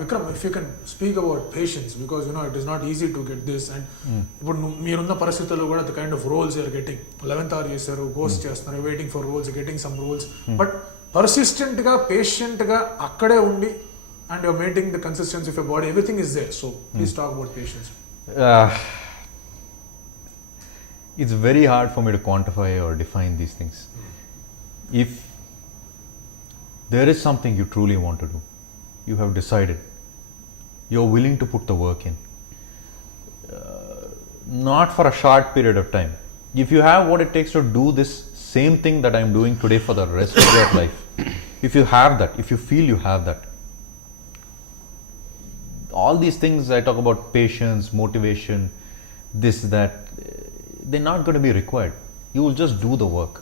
Vikram, if you can speak about patience, because it is not easy to get this, and ఇప్పుడు మీరున్న పరిస్థితుల్లో కూడా the kind of roles you are getting, 11th hour చేశారు, ghost చేస్తున్నారు, waiting for roles, getting some roles, but persistent గా patient గా అక్కడే ఉండి and you're maintaining the consistency of your body, everything is there. So please talk about patience. It's very hard for me to quantify or define these things. If there is something you truly want to do, you have decided, you're willing to put the work in, not for a short period of time. If you have what it takes to do this same thing that I'm doing today for the rest of your life, if you have that, if you feel you have that, all these things I talk about, patience, motivation, this, that, they're not going to be required. You will just do the work.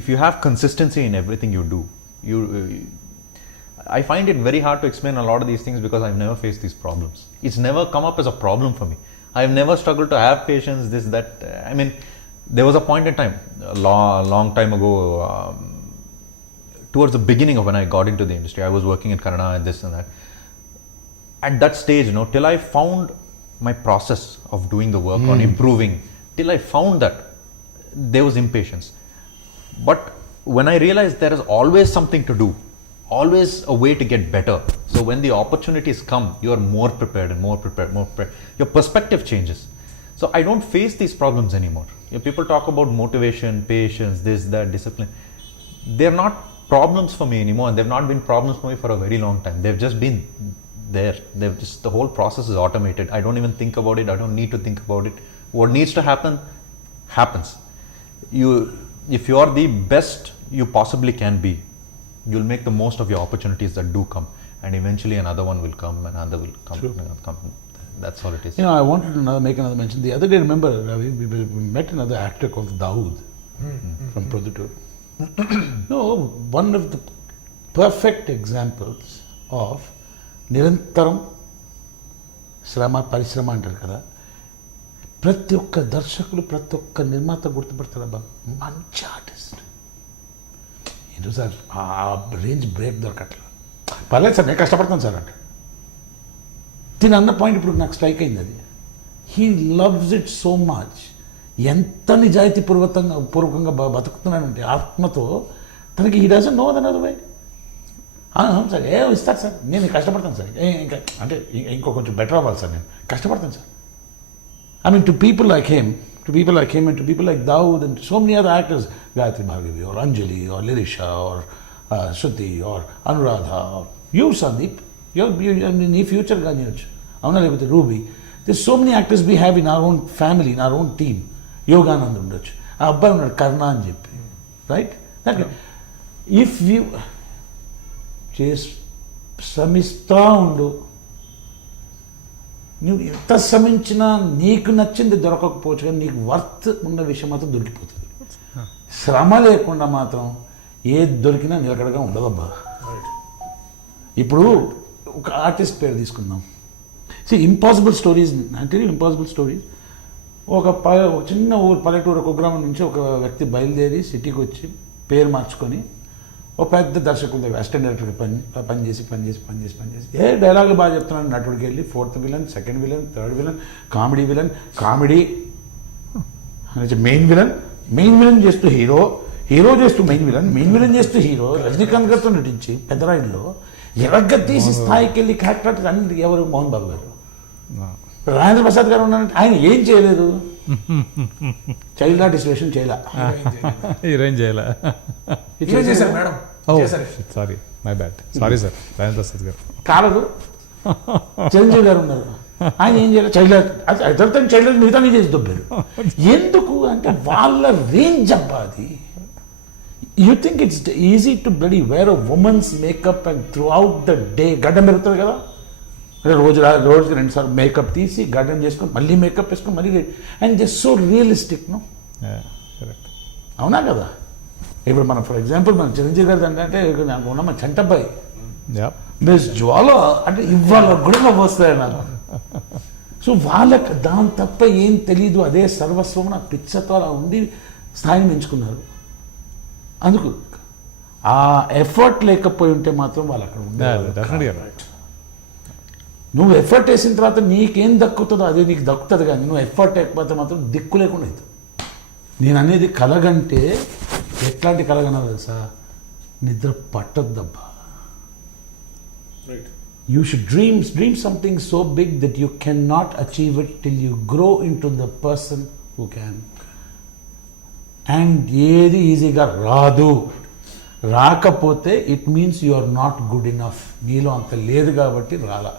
If you have consistency in everything you do, I find it very hard to explain a lot of these things because I've never faced these problems. It's never come up as a problem for me. I've never struggled to have patience, this, that. I mean, there was a point in time, a long time ago, towards the beginning of when I got into the industry, I was working in Kannada and this and that. At that stage, till I found my process of doing the work on improving, till I found that, there was impatience. But when I realized there is always something to do, always a way to get better, so when the opportunities come, you are more prepared and more prepared. Your perspective changes. So I don't face these problems anymore. People talk about motivation, patience, this, that, discipline. They're not problems for me anymore, and they've not been problems for me for a very long time. They've just been there. The whole process is automated. I don't even think about it. I don't need to think about it. What needs to happen happens. If you are the best you possibly can be, you'll make the most of your opportunities that do come, and eventually another one will come, another will come. Sure. Come. That's all it is. I wanted to make another mention. The other day, remember, Ravi, we met another actor called Dawood from Produttur. One of the perfect examples of నిరంతరం పరిశ్రమ అంటారు కదా, ప్రతి ఒక్క దర్శకులు, ప్రతి ఒక్క నిర్మాత గుర్తుపడతారు, అబ్బా మంచి ఆర్టిస్ట్. ఏంటో సార్ ఆ రేంజ్ బ్రేక్ దొరకట్లా, పర్లేదు సార్ నేను కష్టపడతాను సార్ అంటే తిని అన్న పాయింట్ ఇప్పుడు నాకు స్ట్రైక్ అయింది. అది he loves it so much. ఎంత నిజాయితీ పూర్వకంగా బతుకుతున్నాడంటే ఆత్మతో, తనకి he doesn't know other way. Sir ఇస్తారు సార్, నేను కష్టపడతాను సార్, ఇంకా అంటే ఇంకో కొంచెం బెటర్ అవ్వాలి సార్, నేను కష్టపడతాను sir. I mean, to people like him and to people like Dawood and so many other actors, Gayatri Bhargavi or Anjali or Lirisha or Shruti or Anuradha or you, Sandeep, in future ganyoch, avuna lekapothe Ruby. There's so many actors we have in our own family, in our own team. Yoganand undochu, aa abbayi unnadu Karna ani cheppi, right? If you శ్రమిస్తూ ఉండు, నువ్వు ఎంత శ్రమించినా నీకు నచ్చింది దొరకకపోవచ్చు, కానీ నీకు worth ఉన్న విషయం మాత్రం దొరికిపోతుంది. శ్రమ లేకుండా మాత్రం ఏది దొరికినా నిలకడగా ఉండదబ్బా. ఇప్పుడు ఒక ఆర్టిస్ట్ పేరు తీసుకుందాం. ఇంపాసిబుల్ స్టోరీస్ అంటే ఇంపాసిబుల్ స్టోరీస్. ఒక చిన్న ఊరు, పల్లెటూరు, ఒక గ్రామం నుంచి ఒక వ్యక్తి బయలుదేరి సిటీకి వచ్చి పేరు మార్చుకొని ఒక పెద్ద దర్శకుల దగ్గర అసిస్టెంట్ డైరెక్టర్కి పనిచేసి ఏ డైలాగులు బాగా చెప్తున్నాను, నటుడికి వెళ్ళి 4th villain, 2nd villain, 3rd villain, comedy main villain చేస్తూ హీరో చేస్తూ మెయిన్ విలన్ చేస్తూ హీరో, రజనీకాంత్ గారితో నటించి పెద్దరాయుడులో ఎరగతీసి స్థాయికి వెళ్ళి క్యారెక్టర్ అన్ని ఎవరు, మోహన్ బాబు గారు. రాజేంద్ర ప్రసాద్ గారు ఉన్నారంటే ఆయన ఏం చేయలేదు, చైల్డ్ ఆర్టిస్ట్ వేషన్ చేయలే. Sorry my bad, sorry sir. Rajendra Prasad గారు కాలదు, చిరంజీవి గారు ఉన్నారు, ఆయన ఏం చేయాలి, చైల్డ్ ఆర్టిస్ట్, చైల్డ్ ఆర్టిస్ట్ మిగతా చేసి దొబ్బారు. ఎందుకు అంటే వాళ్ళ రేంజ్ అబ్బా అది. You think it's easy to bloody wear a women's makeup and throughout the day గడ్డం పెరుగుతుంది కదా, రోజుకి 2 సార్లు మేకప్ తీసి గడ్డం చేసుకొని మళ్ళీ మేకప్ వేసుకొని మళ్ళీ అండ్ జస్ట్ సో రియలిస్టిక్. అవునా కదా? ఇప్పుడు మనం ఫర్ ఎగ్జాంపుల్ మన చిరంజీవి గారి అంటే నాకు ఉన్న మా చంటబ్బాయి మిస్ జ్వాల అంటే ఇవాళ కూడా వస్తాయి నాకు. సో వాళ్ళకి దాని తప్ప ఏం తెలీదు, అదే సర్వస్వం. నాకు పిచ్చతో అలా ఉండి స్థాయిని పెంచుకున్నారు. అందుకు ఆ ఎఫర్ట్ లేకపోయి ఉంటే మాత్రం వాళ్ళు అక్కడ ఉండేవారు. నువ్వు ఎఫర్ట్ వేసిన తర్వాత నీకేం దక్కుతుందో అదే నీకు దక్కుతుంది, కానీ నువ్వు ఎఫర్ట్ వేయకపోతే మాత్రం దిక్కు లేకుండా అవుతుంది. నేను అనేది కలగంటే ఎట్లాంటి కలగనా తెలుసా, నిద్ర పట్టద్దబ్బా. Right. You should dream something so big that you cannot achieve it till you grow into the person who can. And ఏది ఈజీగా రాదు, రాకపోతే it means you are not good enough, నీలో అంత లేదు కాబట్టి రాలా.